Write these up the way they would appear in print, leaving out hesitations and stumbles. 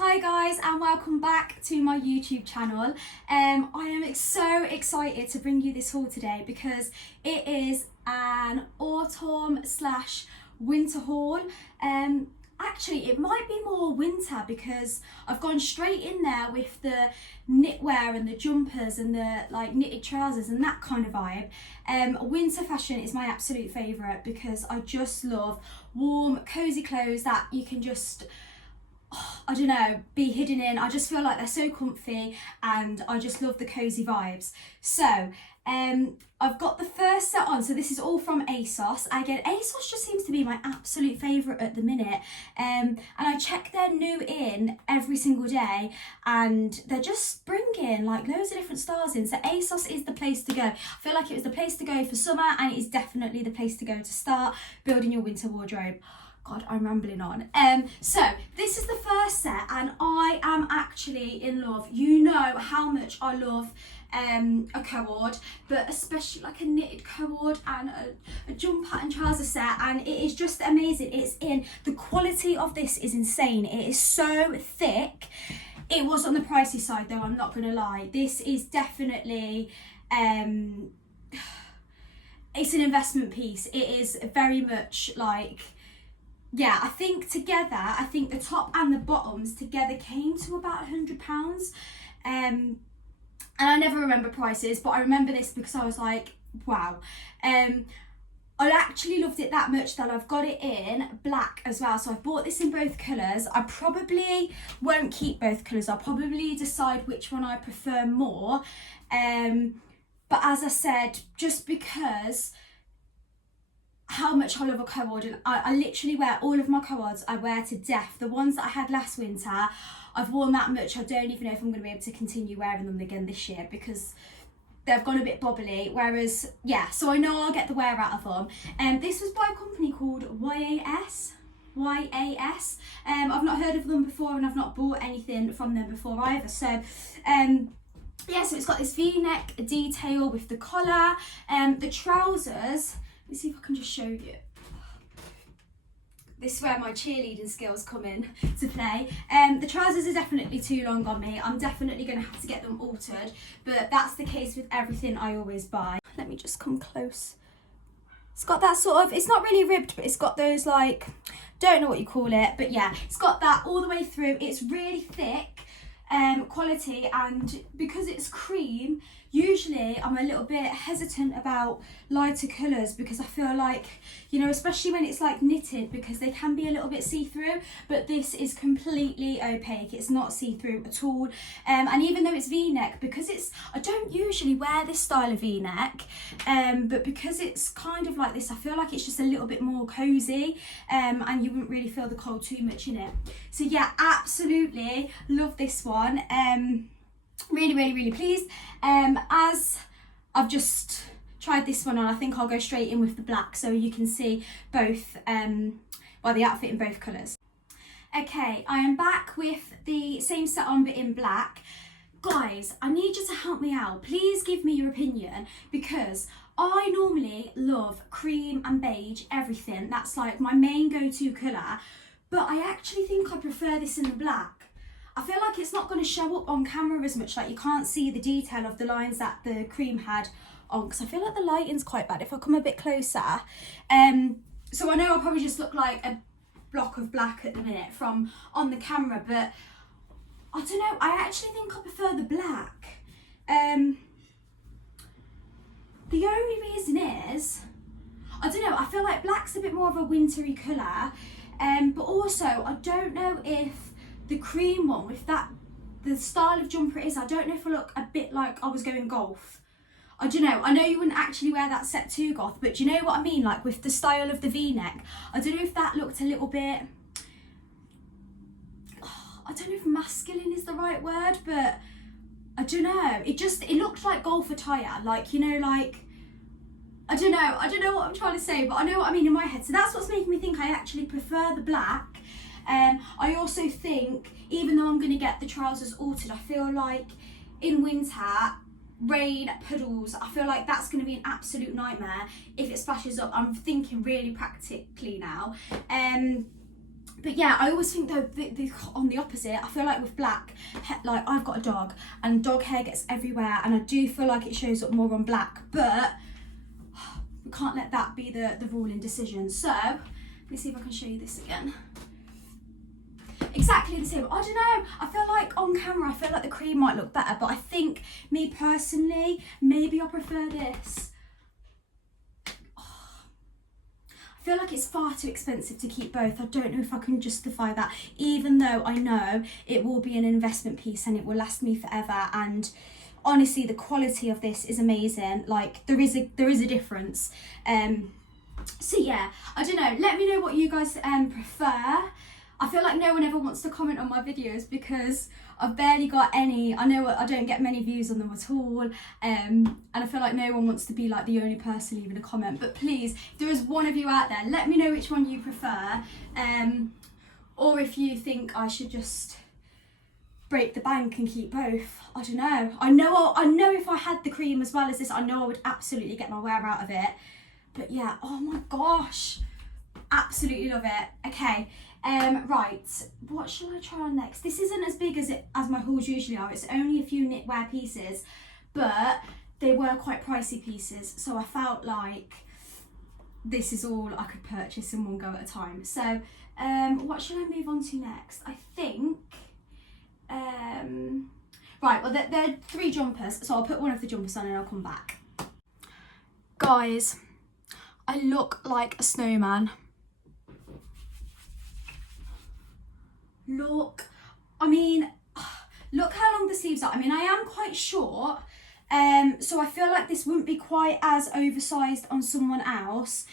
Hi guys and welcome back to my YouTube channel. I am so excited to bring you this haul today because it is an autumn slash winter haul. Actually it might be more winter because I've gone straight in there with the knitwear and the jumpers and the like knitted trousers and that kind of vibe. Winter fashion is my absolute favourite because I just love warm cozy clothes that you can just I don't know, be hidden in. I just feel like they're so comfy and I just love the cozy vibes. So I've got the first set on. So this is all from Asos. Again, Asos just seems to be my absolute favourite at the minute. And I check their new in every single day and they're just bringing like loads of different styles in. So Asos is the place to go. I feel like it was the place to go for summer and it is definitely the place to go to start building your winter wardrobe. God, I'm rambling on. So this is the first set and I am actually in love. You know how much I love a cord, but especially like a knitted cord and a jumper and trouser set, and it is just amazing. The quality of this is insane. It is so thick. It was on the pricey side though, I'm not gonna lie. This is definitely it's an investment piece. It is very much like, yeah, I think the top and the bottoms together came to about £100. And I never remember prices, but I remember this because I was like, wow. I actually loved it that much that I've got it in black as well. So I've bought this in both colours. I probably won't keep both colours. I'll probably decide which one I prefer more. But as I said, just because how much I love a cord, and I literally wear all of my cords. I wear to death. The ones that I had last winter, I've worn that much. I don't even know if I'm going to be able to continue wearing them again this year because they've gone a bit bobbly. Whereas, yeah, so I know I'll get the wear out of them. And this was by a company called YAS. I've not heard of them before and I've not bought anything from them before either. So, yeah, so it's got this V-neck detail with the collar. The trousers. Let's see if I can just show you. This is where my cheerleading skills come in to play. The trousers are definitely too long on me. I'm definitely going to have to get them altered, but that's the case with everything I always buy. Let me just come close. It's got that sort of, it's not really ribbed, but it's got those like, don't know what you call it, but yeah, it's got that all the way through. It's really thick quality, and because it's cream, usually I'm a little bit hesitant about lighter colours because I feel like, you know, especially when it's like knitted, because they can be a little bit see-through, but this is completely opaque. It's not see-through at all. And even though it's V-neck, because I don't usually wear this style of V-neck, but because it's kind of like this, I feel like it's just a little bit more cosy, and you wouldn't really feel the cold too much in it. So yeah, absolutely love this one. Really pleased. As I've just tried this one on, I think I'll go straight in with the black so you can see both, the outfit in both colours. Okay, I am back with the same set on but in black. Guys, I need you to help me out. Please give me your opinion because I normally love cream and beige, everything. That's like my main go-to colour, but I actually think I prefer this in the black. I feel like it's not going to show up on camera as much, like you can't see the detail of the lines that the cream had on, because I feel like the lighting's quite bad if I come a bit closer. So I know I'll probably just look like a block of black at the minute from on the camera, but I don't know, I actually think I prefer the black. The only reason is, I don't know, I feel like black's a bit more of a wintry colour, but also I don't know if the cream one with the style of jumper it is, I don't know if I look a bit like I was going golf. I don't know, I know you wouldn't actually wear that set to goth, but do you know what I mean? Like with the style of the V-neck, I don't know if that looked a little bit, I don't know if masculine is the right word, but I don't know. It looked like golf attire, like, you know, like, I don't know what I'm trying to say, but I know what I mean in my head. So that's what's making me think I actually prefer the black. I also think, even though I'm going to get the trousers altered, I feel like in winter, rain, puddles, I feel like that's going to be an absolute nightmare if it splashes up. I'm thinking really practically now. But yeah, I always think though, on the opposite, I feel like with black, like I've got a dog and dog hair gets everywhere, and I do feel like it shows up more on black, but we can't let that be the ruling decision. So let me see if I can show you this again. Exactly the same. I don't know, I feel like on camera I feel like the cream might look better, but I think me personally, maybe I prefer this. I feel like it's far too expensive to keep both. I don't know if I can justify that, even though I know it will be an investment piece and it will last me forever. And honestly, the quality of this is amazing. Like there is a difference. So yeah, I don't know, let me know what you guys prefer. I feel like no one ever wants to comment on my videos because I've barely got any. I know I don't get many views on them at all, and I feel like no one wants to be like the only person leaving a comment. But please, if there is one of you out there, let me know which one you prefer, or if you think I should just break the bank and keep both. I don't know. I know if I had the cream as well as this, I know I would absolutely get my wear out of it. But yeah, oh my gosh, absolutely love it. Okay. Right, what shall I try on next? This isn't as big as my hauls usually are. It's only a few knitwear pieces, but they were quite pricey pieces, so I felt like this is all I could purchase in one go at a time. So what shall I move on to next? I think right, well there are 3 jumpers, so I'll put one of the jumpers on and I'll come back. Guys, I look like a snowman. Look, I mean, look how long the sleeves are. I mean, I am quite short, so I feel like this wouldn't be quite as oversized on someone else.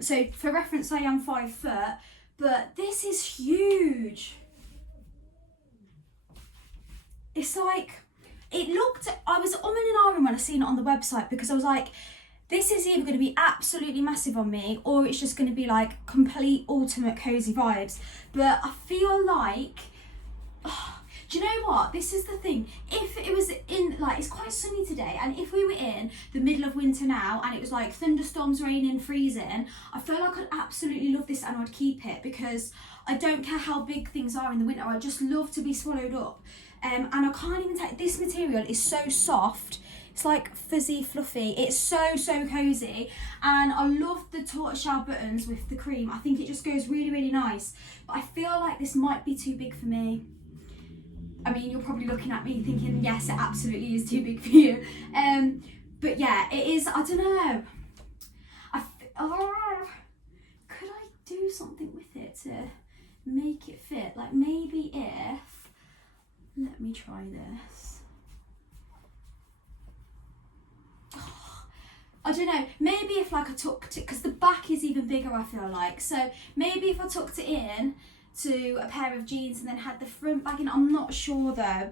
So for reference, I am 5 foot, but this is huge. It's like, I was umming and ahhing when I seen it on the website because I was like, this is either going to be absolutely massive on me or it's just going to be like complete ultimate cozy vibes. But I feel like, do you know what? This is the thing. If it was in, like, it's quite sunny today, and if we were in the middle of winter now and it was like thunderstorms, raining, freezing, I feel like I'd absolutely love this and I'd keep it because I don't care how big things are in the winter. I just love to be swallowed up. And I can't even take, this material is so soft. It's like fuzzy, fluffy. It's so cozy, and I love the tortoiseshell buttons with the cream. I think it just goes really, really nice. But I feel like this might be too big for me. I mean, you're probably looking at me thinking, yes, it absolutely is too big for you. But yeah, it is. I don't know. Could I do something with it to make it fit? Like maybe if, let me try this. I don't know, maybe if like I tucked it, because the back is even bigger I feel like, so maybe if I tucked it in to a pair of jeans and then had the front back in, I'm not sure though.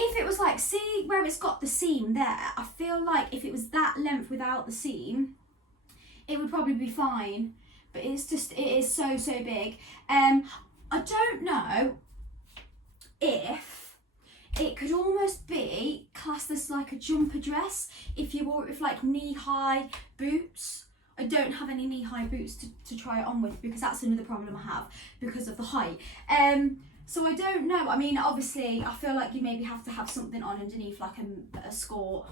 If it was like, see where it's got the seam there, I feel like if it was that length without the seam, it would probably be fine, but it's just, it is so big. I don't know if it could almost be classed as like a jumper dress if you wore it with like knee-high boots. I don't have any knee-high boots to try it on with because that's another problem I have because of the height. So I don't know. I mean, obviously, I feel like you maybe have to have something on underneath, like a skirt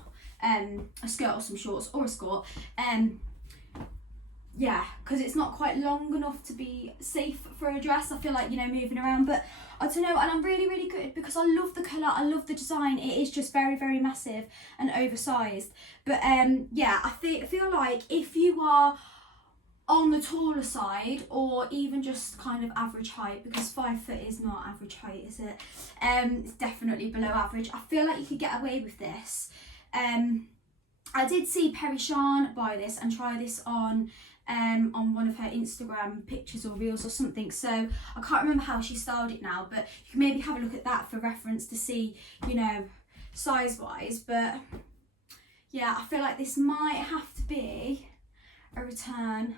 or some shorts or a skirt. Yeah, because it's not quite long enough to be safe for a dress. I feel like, you know, moving around, but I don't know, and I'm really good because I love the colour, I love the design. It is just very massive and oversized. But yeah, I feel like if you are on the taller side or even just kind of average height, because 5 foot is not average height, is it? It's definitely below average. I feel like you could get away with this. I did see Perishan buy this and try this on one of her Instagram pictures or reels or something, so I can't remember how she styled it now, but you can maybe have a look at that for reference to see, you know, size wise. But yeah, I feel like this might have to be a return.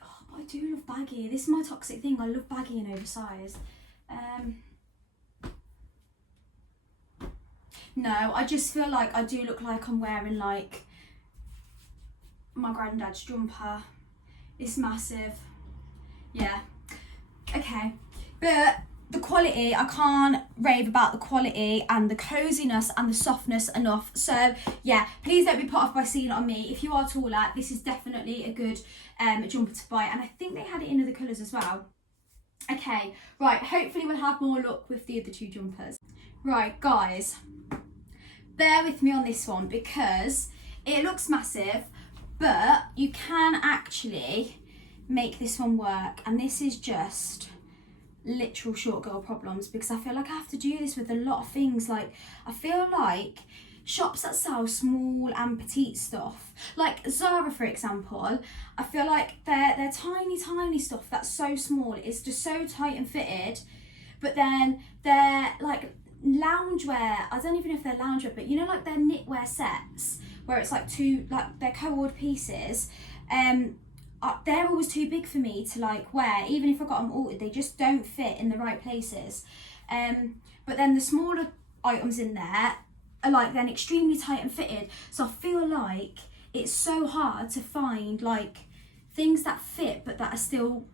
Oh, but I do love baggy. This is my toxic thing, I love baggy and oversized. No, I just feel like I do look like I'm wearing like my granddad's jumper. It's massive. Yeah. Okay. But the quality, I can't rave about the quality and the coziness and the softness enough. So yeah, please don't be put off by seeing it on me. If you are taller, this is definitely a good jumper to buy. And I think they had it in other colours as well. Okay, right, hopefully we'll have more luck with the other two jumpers. Right, guys, bear with me on this one because it looks massive, but you can actually make this one work. And this is just literal short girl problems, because I feel like I have to do this with a lot of things. Like, I feel like shops that sell small and petite stuff, like Zara for example, I feel like they're tiny stuff that's so small, it's just so tight and fitted. But then they're like loungewear, I don't even know if they're loungewear, but you know, like their knitwear sets where it's like two, like they're Coords pieces, they're always too big for me to like wear. Even if I got them altered, they just don't fit in the right places. But then the smaller items in there are like then extremely tight and fitted. So I feel like it's so hard to find like things that fit but that are still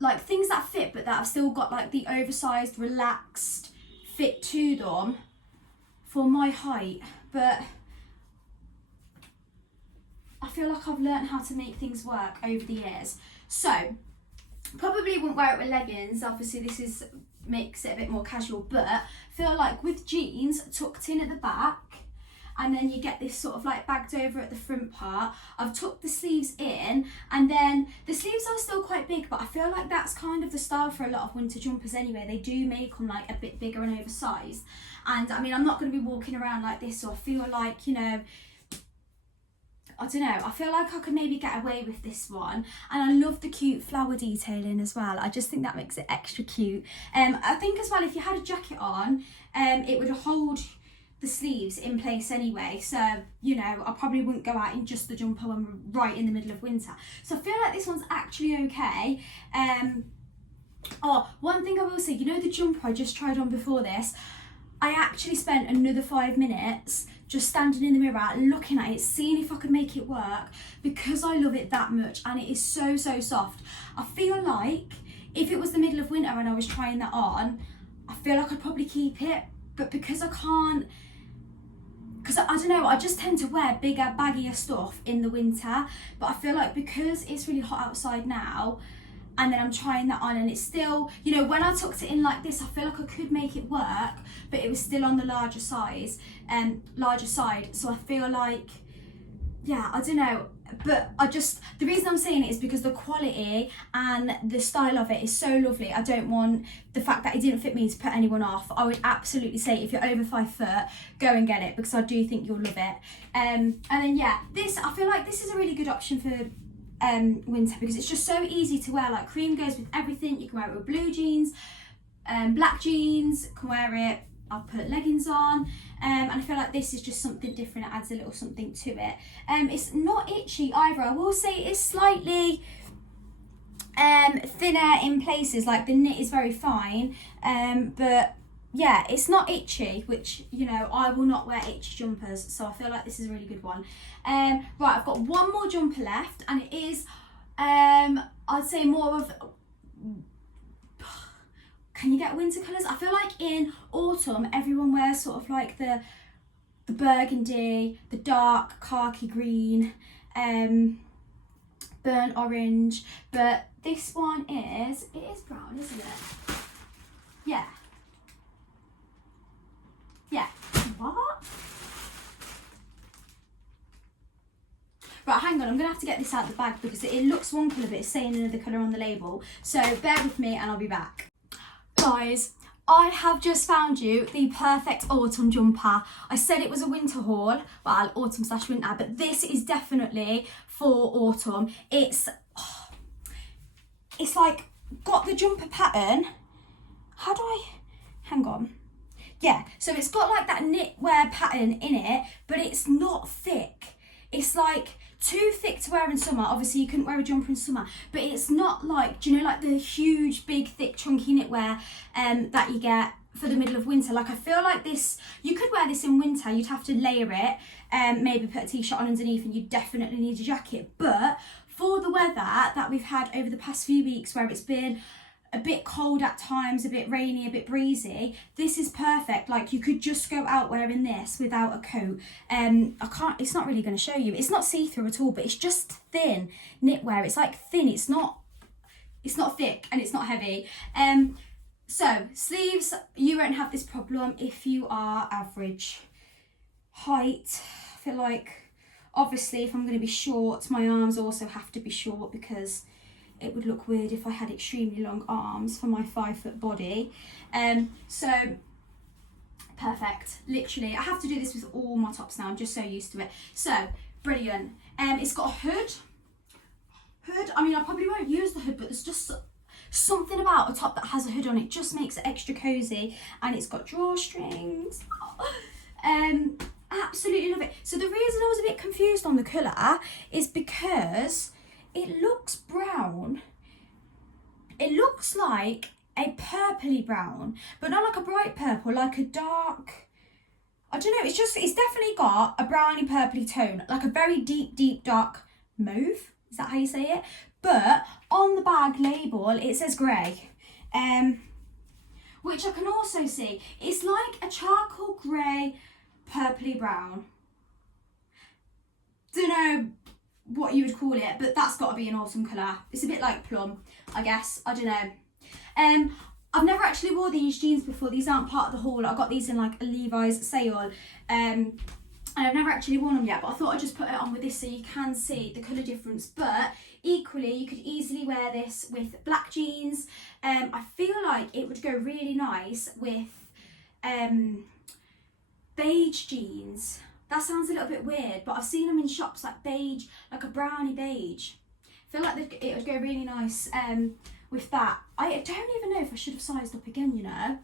like things that fit but that have still got like the oversized, relaxed fit to them for my height. But I feel like I've learned how to make things work over the years. So probably wouldn't wear it with leggings. Obviously this makes it a bit more casual, but I feel like with jeans tucked in at the back, and then you get this sort of like bagged over at the front part. I've tucked the sleeves in, and then the sleeves are still quite big, but I feel like that's kind of the style for a lot of winter jumpers anyway. They do make them like a bit bigger and oversized. And I mean, I'm not going to be walking around like this, so I feel like, you know, I don't know, I feel like I could maybe get away with this one. And I love the cute flower detailing as well. I just think that makes it extra cute. I think as well, if you had a jacket on, it would hold the sleeves in place anyway. So, you know, I probably wouldn't go out in just the jumper when we're right in the middle of winter. So I feel like this one's actually okay. Oh, one thing I will say, you know the jumper I just tried on before this, I actually spent another 5 minutes just standing in the mirror, looking at it, seeing if I could make it work, because I love it that much and it is so soft. I feel like if it was the middle of winter and I was trying that on, I feel like I'd probably keep it, but because I can't, because I don't know, I just tend to wear bigger, baggier stuff in the winter. But I feel like because it's really hot outside now, and then I'm trying that on and it's still, you know, when I tucked it in like this, I feel like I could make it work, but it was still on the larger side. So I feel like, yeah, I don't know, but the reason I'm saying it is because the quality and the style of it is so lovely. I don't want the fact that it didn't fit me to put anyone off. I would absolutely say if you're over 5 foot, go and get it, because I do think you'll love it. And then yeah, I feel like this is a really good option for winter, because it's just so easy to wear. Like, cream goes with everything. You can wear it with blue jeans, black jeans, can wear it, I'll put leggings on, and I feel like this is just something different. It adds a little something to it. It's not itchy either. I will say it is slightly thinner in places, like the knit is very fine, but yeah, it's not itchy, which, you know, I will not wear itchy jumpers, so I feel like this is a really good one. Right, I've got one more jumper left, and it is, I'd say more of, can you get winter colours? I feel like in autumn, everyone wears sort of like the burgundy, the dark khaki green, burnt orange, but this one it is brown, isn't it? Yeah. Yeah. What? Right, hang on, I'm going to have to get this out of the bag because it looks one colour but it's saying another colour on the label. So bear with me and I'll be back. Guys, I have just found you the perfect autumn jumper. I said it was a winter haul, well, autumn/winter, but this is definitely for autumn. It's like got the jumper pattern. How do I, hang on. Yeah, so it's got like that knitwear pattern in it, but it's not thick. It's like too thick to wear in summer. Obviously you couldn't wear a jumper in summer, but it's not like, do you know, like the huge, big, thick, chunky knitwear that you get for the middle of winter. Like I feel like this, you could wear this in winter, you'd have to layer it, maybe put a t-shirt on underneath, and you definitely need a jacket. But for the weather that we've had over the past few weeks, where it's been a bit cold at times, a bit rainy, a bit breezy, this is perfect. Like you could just go out wearing this without a coat. It's not really going to show you, it's not see-through at all, but it's just thin knitwear. It's like thin, it's not thick, and it's not heavy. So sleeves, you won't have this problem if you are average height. I feel like obviously if I'm going to be short, my arms also have to be short, because it would look weird if I had extremely long arms for my 5-foot body. So perfect, literally. I have to do this with all my tops now, I'm just so used to it. So brilliant. It's got a hood. I mean, I probably won't use the hood, but there's just something about a top that has a hood on it, just makes it extra cozy. And it's got drawstrings. Absolutely love it. So the reason I was a bit confused on the colour is because it looks brown. It looks like a purpley brown, but not like a bright purple, like a dark, I don't know, it's definitely got a browny purpley tone, like a very deep dark mauve. Is that how you say it? But on the bag label it says grey, which I can also see. It's like a charcoal grey, purpley brown. Don't know what you would call it, but that's got to be an autumn colour. It's a bit like plum, I guess. I don't know. I've never actually wore these jeans before. These aren't part of the haul. I got these in like a Levi's sale. And I've never actually worn them yet, but I thought I'd just put it on with this so you can see the colour difference. But equally, you could easily wear this with black jeans. I feel like it would go really nice with beige jeans. That sounds a little bit weird, but I've seen them in shops like beige, like a browny beige. I feel like it would go really nice with that. I don't even know if I should have sized up again, you know.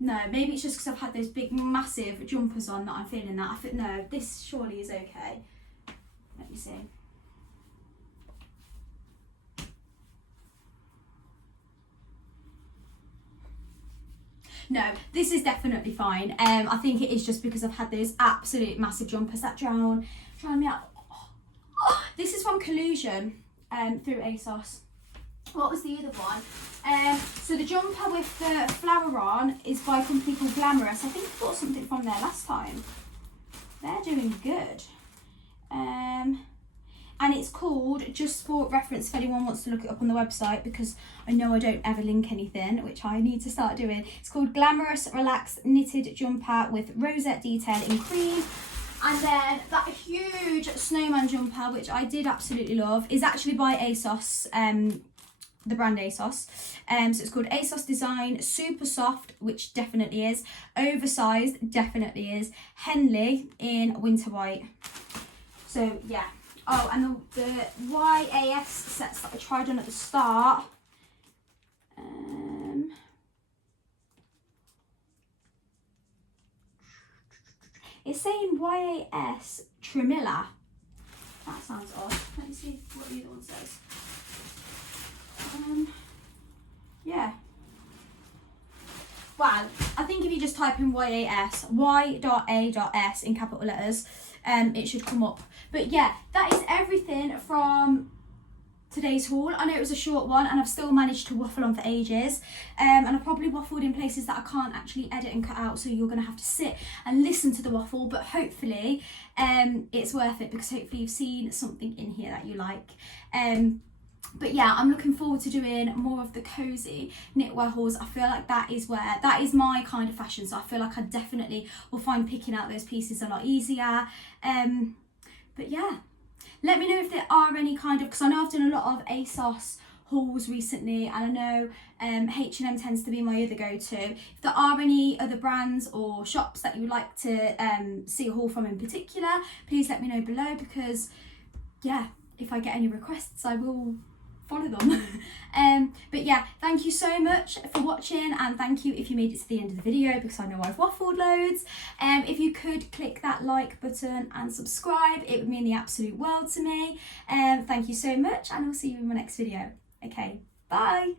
No, maybe it's just because I've had those big massive jumpers on that I'm feeling that. I think, no, this surely is okay. Let me see. No, this is definitely fine. I think it is just because I've had those absolute massive jumpers that drown me out. Oh, this is from Collusion through Asos. What was the other one? So the jumper with the flower on is by a company called Glamorous. I think I bought something from there last time. They're doing good. And it's called, just for reference if anyone wants to look it up on the website, because I know I don't ever link anything, which I need to start doing. It's called Glamorous Relaxed Knitted Jumper with rosette detail in cream. And then that huge snowman jumper, which I did absolutely love, is actually by Asos, the brand Asos. So it's called Asos Design, super soft, which definitely is, oversized, definitely is, Henley in winter white. So yeah. Oh, and the YAS sets that I tried on at the start. It's saying YAS Trimilla. That sounds odd. Let me see what the other one says. Yeah. Well, I think if you just type in YAS, Y.A.S in capital letters, it should come up. But yeah, that is everything from today's haul. I know it was a short one and I've still managed to waffle on for ages, and I've probably waffled in places that I can't actually edit and cut out, so you're going to have to sit and listen to the waffle, but hopefully it's worth it, because hopefully you've seen something in here that you like. But yeah, I'm looking forward to doing more of the cozy knitwear hauls. I feel like that is my kind of fashion, so I feel like I definitely will find picking out those pieces a lot easier. But yeah, let me know if there are any kind of, because I know I've done a lot of Asos hauls recently, and I know H&M tends to be my other go-to. If there are any other brands or shops that you would like to see a haul from in particular, please let me know below, because yeah, if I get any requests, I will follow them. But yeah, thank you so much for watching, and thank you if you made it to the end of the video, because I know I've waffled loads. If you could click that like button and subscribe, it would mean the absolute world to me. Thank you so much, and I'll see you in my next video. Okay, bye.